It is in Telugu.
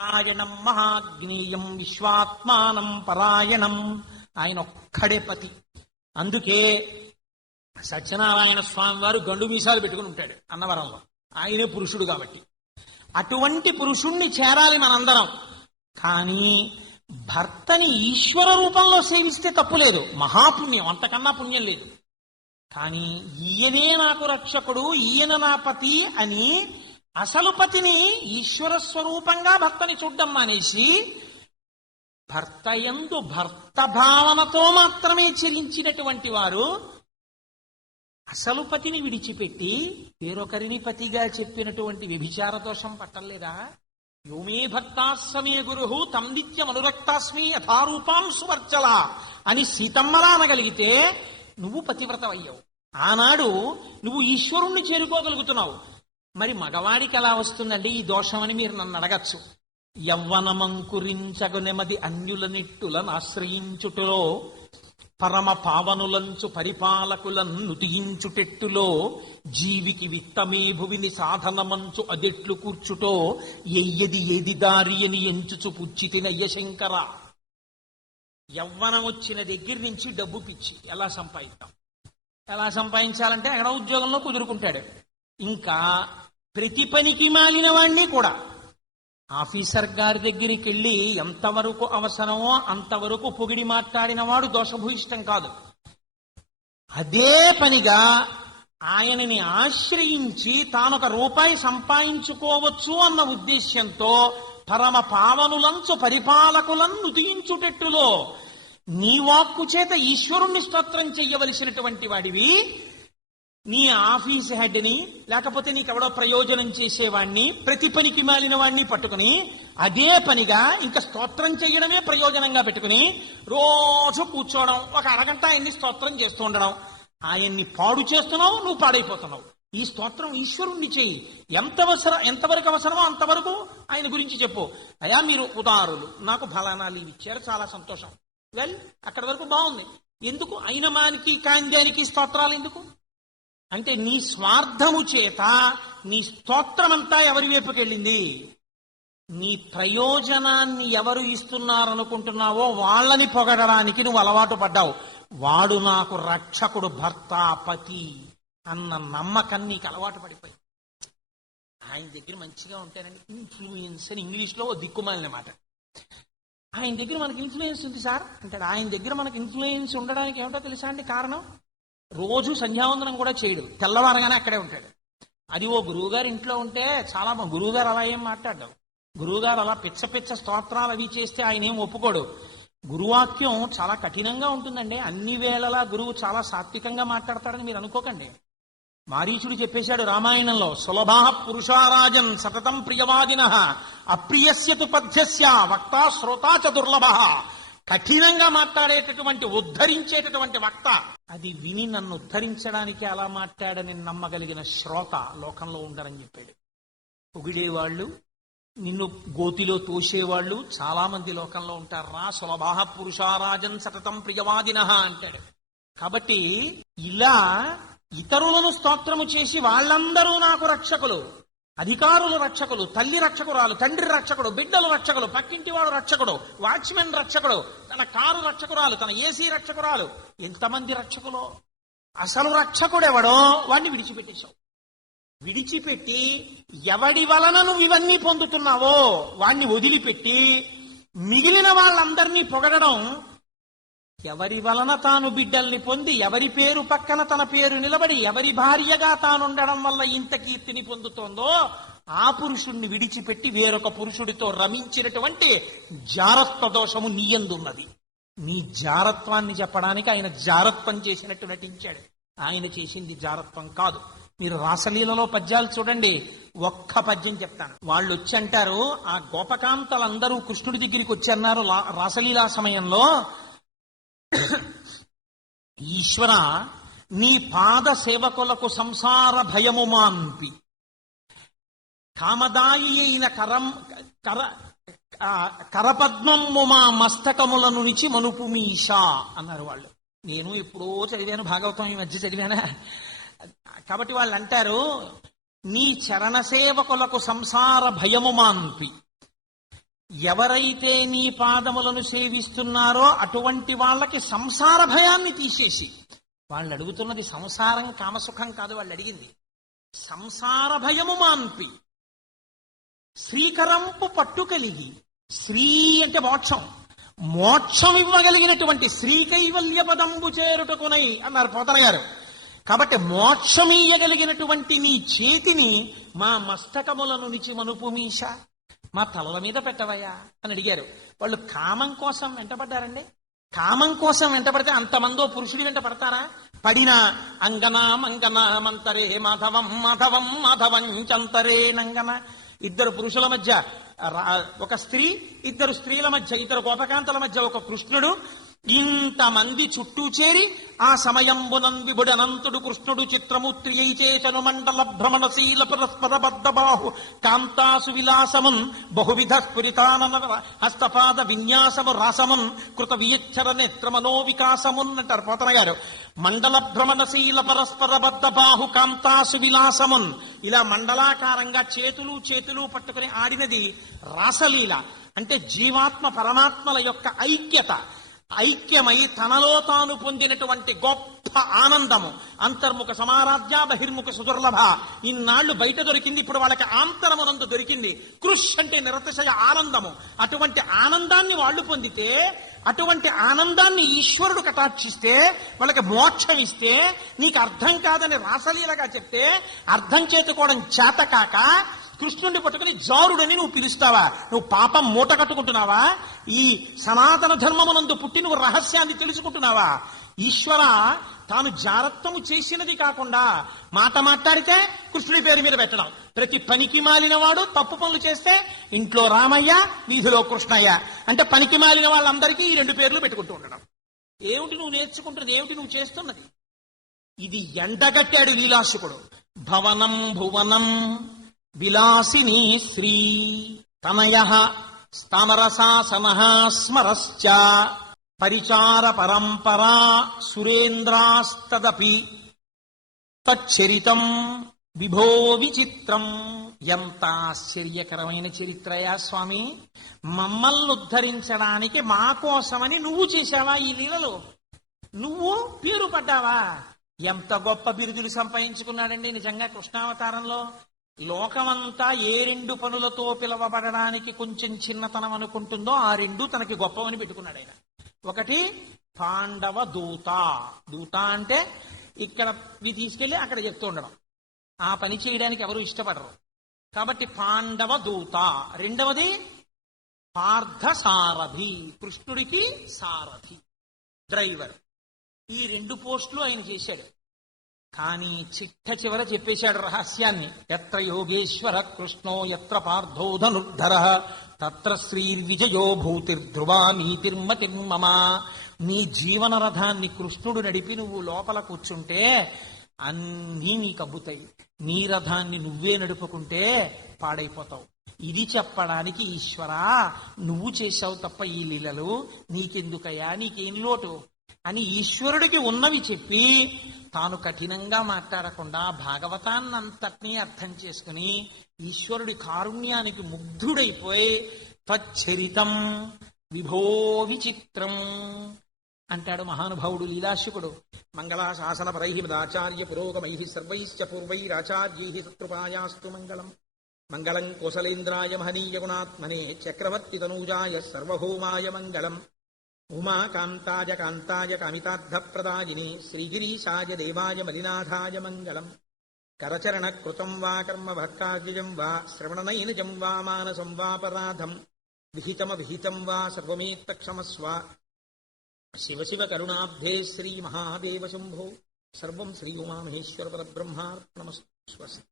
నారాయణం మహాజ్ఞేయం విశ్వాత్మానం పరాయణం. ఆయన ఒక్కడే పతి. అందుకే సత్యనారాయణ స్వామి వారు గండు మీసాలు పెట్టుకుని ఉంటాడు అన్నవరంలో. ఆయనే పురుషుడు కాబట్టి. అటువంటి పురుషుణ్ణి చేరాలి మనందరం. కానీ భర్తని ఈశ్వర రూపంలో సేవిస్తే తప్పులేదు, మహాపుణ్యం, అంతకన్నా పుణ్యం లేదు. కానీ ఈయనే నాకు రక్షకుడు, ఈయన నా పతి అని అసలు పతిని ఈశ్వర స్వరూపంగా భర్తని చూడ్డం మానేసి భర్త యందు భర్త భావనతో మాత్రమే చెలించినటువంటి వారు అసలు పతిని విడిచిపెట్టి వేరొకరిని పతిగా చెప్పినటువంటి వ్యభిచార దోషం పట్టలేదా? యోమే భక్తాస్సమే గురు తం నిత్యం అనురక్తాస్మి యథారూపాం సువర్చల అని సీతమ్మలా అనగలిగితే నువ్వు పతివ్రతవయ్యావు. ఆనాడు నువ్వు ఈశ్వరుణ్ణి చేరుకోగలుగుతున్నావు. మరి మగవాడికి ఎలా వస్తుందండి ఈ దోషం అని మీరు నన్ను అడగచ్చు. యవ్వనమంకురించగనెమది అన్యులనిట్టులను ఆశ్రయించుటలో పరమ పావనులంచు పరిపాలకులను నుతియించుటెట్టులో జీవికి విత్తమే భువిని సాధనమంచు అదెట్లు కూర్చుటో ఎయ్యది ఏది దారి అని ఎంచుచు పుచ్చితినయ్య శంకర. యవ్వనం వచ్చిన దగ్గర నుంచి డబ్బు పిచ్చి. ఎలా సంపాదిద్దాం, ఎలా సంపాదించాలంటే అక్కడ ఉద్యోగంలో కుదురుకుంటాడు. ఇంకా ప్రతి పనికి మాలిన వాణ్ణి కూడా ఆఫీసర్ గారి దగ్గరికి వెళ్ళి ఎంతవరకు అవసరమో అంతవరకు పొగిడి మాట్లాడిన వాడు దోషభూయిష్టం కాదు. అదే పనిగా ఆయనని ఆశ్రయించి తానొక రూపాయి సంపాదించుకోవచ్చు అన్న ఉద్దేశ్యంతో పరమ పావనులంచు పరిపాలకులను నుతియించుటెట్టులో నీ వాక్కు చేత ఈశ్వరుణ్ణి స్తోత్రం చెయ్యవలసినటువంటి వాడివి నీ ఆఫీస్ హెడ్ని లేకపోతే నీకెవడో ప్రయోజనం చేసేవాణ్ణి ప్రతి పనికి మాలిన వాణ్ణి పట్టుకుని అదే పనిగా ఇంకా స్తోత్రం చేయడమే ప్రయోజనంగా పెట్టుకుని రోజు కూర్చోవడం, ఒక అరగంట ఆయన్ని స్తోత్రం చేస్తూ ఉండడం. ఆయన్ని పాడు చేస్తున్నావు, నువ్వు పాడైపోతున్నావు. ఈ స్తోత్రం ఈశ్వరుణ్ణి చెయ్యి. ఎంతవరకు అవసరమో అంతవరకు ఆయన గురించి చెప్పు. అయా మీరు ఉదారులు, నాకు ఫలానాలు ఇవి ఇచ్చారు, చాలా సంతోషం. వెల్, అక్కడి వరకు బాగుంది. ఎందుకు అయినమానికి కాంద్యానికి స్తోత్రాలు ఎందుకు అంటే నీ స్వార్థము చేత నీ స్తోత్రమంతా ఎవరి వైపుకి వెళ్ళింది? నీ ప్రయోజనాన్ని ఎవరు ఇస్తున్నారనుకుంటున్నావో వాళ్ళని పొగడడానికి నువ్వు అలవాటు పడ్డావు. వాడు నాకు రక్షకుడు, భర్త, పతి అన్న నమ్మకం నీకు అలవాటు పడిపోయి ఆయన దగ్గర మంచిగా ఉంటానని ఇన్ఫ్లుయెన్స్ అని ఇంగ్లీష్లో దిక్కుమాలిన మాట. ఆయన దగ్గర మనకి ఇన్ఫ్లుయెన్స్ ఉంది సార్ అంటే ఆయన దగ్గర మనకి ఇన్ఫ్లుయెన్స్ ఉండడానికి ఏమిటో తెలుసా అండి కారణం? రోజు సంధ్యావందనం కూడా చేయడు, తెల్లవారగానే అక్కడే ఉంటాడు. అది ఓ గురువుగారు ఇంట్లో ఉంటే చాలా గురువుగారు అలా ఏం మాట్లాడ్డావు. గురువుగారు అలా పిచ్చ పిచ్చ స్తోత్రాలు అవి చేస్తే ఆయన ఏం ఒప్పుకోడు. గురువాక్యం చాలా కఠినంగా ఉంటుందండి. అన్ని వేళలా గురువు చాలా సాత్వికంగా మాట్లాడతాడని మీరు అనుకోకండి. మారీచుడు చెప్పేశాడు రామాయణంలో, సులభా పురుషారాజన్ సతతం ప్రియవాదిన అప్రియస్యతు పథ్యస్య వక్త శ్రోతా చ దుర్లభ. కఠినంగా మాట్లాడేటటువంటి ఉద్ధరించేటటువంటి వక్త, అది విని నన్ను ఉద్ధరించడానికి అలా మాట్లాడని నమ్మగలిగిన శ్రోత లోకంలో ఉండరని చెప్పాడు. పొగిడేవాళ్ళు, నిన్ను గోతిలో తోసేవాళ్ళు చాలా మంది లోకంలో ఉంటారు. రా సులభా పురుషారాజన్ సతతం ప్రియవాదిన అంటాడు. కాబట్టి ఇలా ఇతరులను స్తోత్రము చేసి వాళ్ళందరూ నాకు రక్షకులు, అధికారులు రక్షకులు, తల్లి రక్షకురాలు, తండ్రి రక్షకుడు, బిడ్డలు రక్షకులు, పక్కింటి వాడు రక్షకుడు, వాచ్మెన్ రక్షకుడు, తన కారు రక్షకురాలు, తన ఏసీ రక్షకురాలు, ఎంతమంది రక్షకులో. అసలు రక్షకుడెవడో వాడిని విడిచిపెట్టేశావు. విడిచిపెట్టి ఎవడి వలన నువ్వు ఇవన్నీ పొందుతున్నావో వాణ్ణి వదిలిపెట్టి మిగిలిన వాళ్ళందరినీ పొగడడం, ఎవరి వలన తాను బిడ్డల్ని పొంది ఎవరి పేరు పక్కన తన పేరు నిలబడి ఎవరి భార్యగా తానుండడం వల్ల ఇంత కీర్తిని పొందుతోందో ఆ పురుషుణ్ణి విడిచిపెట్టి వేరొక పురుషుడితో రమించినటువంటి జారత్వ దోషము నీయందున్నది. నీ జారత్వాన్ని చెప్పడానికి ఆయన జారత్వం చేసినట్టు నటించాడు. ఆయన చేసింది జారత్వం కాదు. మీరు రాసలీలలో పద్యాలు చూడండి, ఒక్క పద్యం చెప్తాను. వాళ్ళు వచ్చి అంటారు, ఆ గోపకాంతలందరూ కృష్ణుడి దగ్గరికి వచ్చి అన్నారు రాసలీలా సమయంలో, ఈశ్వర నీ పాద సేవకులకు సంసార భయము మాన్పి కామదాయి అయిన కరపద్మము మా మస్తకములను నుంచి మనుపు మీషా అన్నారు వాళ్ళు. నేను ఎప్పుడో చదివాను భాగవతం, ఈ మధ్య చదివానా. కాబట్టి వాళ్ళు అంటారు, నీ చరణ సేవకులకు సంసార భయము మాన్పి ఎవరైతే నీ పాదములను సేవిస్తున్నారో అటువంటి వాళ్ళకి సంసార భయాన్ని తీసేసి, వాళ్ళు అడుగుతున్నది సంసారం కామసుఖం కాదు, వాళ్ళు అడిగింది సంసార భయము మాన్పి శ్రీకరంపు పట్టు కలిగి, శ్రీ అంటే మోక్షం, మోక్షం ఇవ్వగలిగినటువంటి శ్రీకైవల్య పదంబు చేరుటకునై అన్నారు పోతన గారు. కాబట్టి మోక్షమీయగలిగినటువంటి నీ చేతిని మా మస్తకములను నిచి మనుపు మీష, మా తలల మీద పెట్టవయ్యా అని అడిగారు. వాళ్ళు కామం కోసం వెంటపడ్డారండి. కామం కోసం వెంటపడితే అంతమందో పురుషుడి వెంట పడతారా? పడిన అంగనా మంగనా మంతరే మాధవం మాధవం మాధవం చంతరే నంగన. ఇద్దరు పురుషుల మధ్య ఒక స్త్రీ, ఇద్దరు స్త్రీల మధ్య, ఇద్దరు గోపకాంతల మధ్య ఒక కృష్ణుడు, ఇంతమంది చుట్టూ చేరి ఆ సమయంబునన్ విభుడనంతుడు కృష్ణుడు చిత్రమూర్తి అయి చేసను మండల భ్రమణశీల పరస్పర బద్ధబాహు కాంతాసు విలాసమున్ బహువిధ స్ఫురితానన హస్తపాద విన్యాసము రాసమున్ కృత వియచ్చర నేత్రమనో వికాసమున్ అంటారు పోతన గారు. మండల భ్రమణశీల పరస్పర బద్ధబాహు కాంతాసు విలాసమున్, ఇలా మండలాకారంగా చేతులు చేతులు పట్టుకుని ఆడినది రాసలీల. అంటే జీవాత్మ పరమాత్మల యొక్క ఐక్యత, ఐక్యమై తనలో తాను పొందినటువంటి గొప్ప ఆనందము. అంతర్ముఖ సమారాధ్య బహిర్ముఖ సుదుర్లభ. ఇన్నాళ్లు బయట దొరికింది, ఇప్పుడు వాళ్ళకి ఆంతరమునందు దొరికింది. కృష్ అంటే నిరతిశయ ఆనందము. అటువంటి ఆనందాన్ని వాళ్ళు పొందితే, అటువంటి ఆనందాన్ని ఈశ్వరుడు కటాక్షిస్తే, వాళ్ళకి మోక్షం ఇస్తే, నీకు అర్థం కాదని రాసలీలగా చెప్తే అర్థం చేసుకోవడం చేతకాక కృష్ణుడిని పట్టుకుని జారుడని నువ్వు పిలుస్తావా? నువ్వు పాపం మూట కట్టుకుంటున్నావా? ఈ సనాతన ధర్మమునందు పుట్టి నువ్వు రహస్యాన్ని తెలుసుకుంటున్నావా? ఈశ్వర తాను జారత్వము చేసినది కాకుండా మాట మాట్లాడితే కృష్ణుడి పేరు మీద పెట్టడం, ప్రతి పనికి మాలిన వాడు తప్పు పనులు చేస్తే ఇంట్లో రామయ్య వీధిలో కృష్ణయ్య అంటే పనికి మాలిన వాళ్ళందరికీ ఈ రెండు పేర్లు పెట్టుకుంటూ ఉండడం. ఏమిటి నువ్వు నేర్చుకుంటున్నది? ఏమిటి నువ్వు చేస్తున్నది? ఇది ఎండగట్టాడు లీలాశుకుడు. భవనం భువనం విలాసిని శ్రీ తనయ స్థానరసాసన స్మరశ్చ పరిచార పరంపరా సురేంద్రాస్తదపి తచ్చరితం విభో విచిత్రం. ఎంత ఆశ్చర్యకరమైన చరిత్రయా స్వామి! మమ్మల్ని ఉద్ధరించడానికి మా కోసమని నువ్వు చేశావా ఈ లీలలో? నువ్వు పేరు పడ్డావా? ఎంత గొప్ప బిరుదులు సంపాదించుకున్నాడండి నిజంగా కృష్ణావతారంలో. లోకమంతా ఏ రెండు పనులతో పిలవబడడానికి కొంచెం చిన్నతనం అనుకుంటుందో ఆ రెండు తనకి గొప్పవని పెట్టుకున్నాడు ఆయన. ఒకటి పాండవ దూత. దూత అంటే ఇక్కడ తీసుకెళ్లి అక్కడ చెప్తూ ఉండడం. ఆ పని చేయడానికి ఎవరు ఇష్టపడరు కాబట్టి పాండవ దూత. రెండవది పార్థ సారథి, కృష్ణుడికి సారథి, డ్రైవర్. ఈ రెండు పోస్టులు ఆయన చేశాడు. కానీ చిట్ట చివర చెప్పేశాడు రహస్యాన్ని. ఎత్ర యోగేశ్వర కృష్ణో ఎత్ర పార్థో ధనుర్ధర తత్ర శ్రీర్విజయో భూతిర్ధ్రువా నీతిర్మతిర్మమ. నీ జీవన రథాన్ని కృష్ణుడు నడిపి నువ్వు లోపల కూర్చుంటే అన్నీ నీకు అబ్బుతాయి. నీ రథాన్ని నువ్వే నడుపుకుంటే పాడైపోతావు. ఇది చెప్పడానికి ఈశ్వరా నువ్వు చేశావు తప్ప ఈ లీలలు నీకెందుకయ్యా, నీకేం లోటు అని ఈశ్వరుడికి ఉన్నవి చెప్పి తాను కఠినంగా మాట్లాడకుండా భాగవతాన్నంతటినీ అర్థం చేసుకుని ఈశ్వరుడి కారుణ్యానికి ముగ్ధుడైపోయి తచ్చరితం విభో విచిత్రం అంటాడు మహానుభావుడు లీలాశుకుడు. మంగళాశాసన పరై మదాచార్య పురోగమై సర్వైశ్చ పూర్వైరాచార్యై సత్కృపాయాస్తు మంగళం. మంగళం కోసలేంద్రాయ మహనీయ గుణాత్మనే చక్రవర్తి తనూజాయ సర్వభౌమాయ మంగళం. ఉమాకాంతాయ కాంతాయ కామితార్థప్రదాయిని శ్రీగిరీశాయ దేవాయ మలినాథాయ మంగళం. కరచరణ కృతం వా కర్మ భక్కార్యం వా శ్రవణనైనజం వా మానసం వాపరాధం విహితమవిహితం వా సర్వమేత్తక్షమస్వ. శివ శివ కరుణాబ్ధే శ్రీ మహాదేవ శంభో. సర్వం శ్రీ ఉమామహేశ్వర పరబ్రహ్మార్పణమస్తు. స్వస్తి.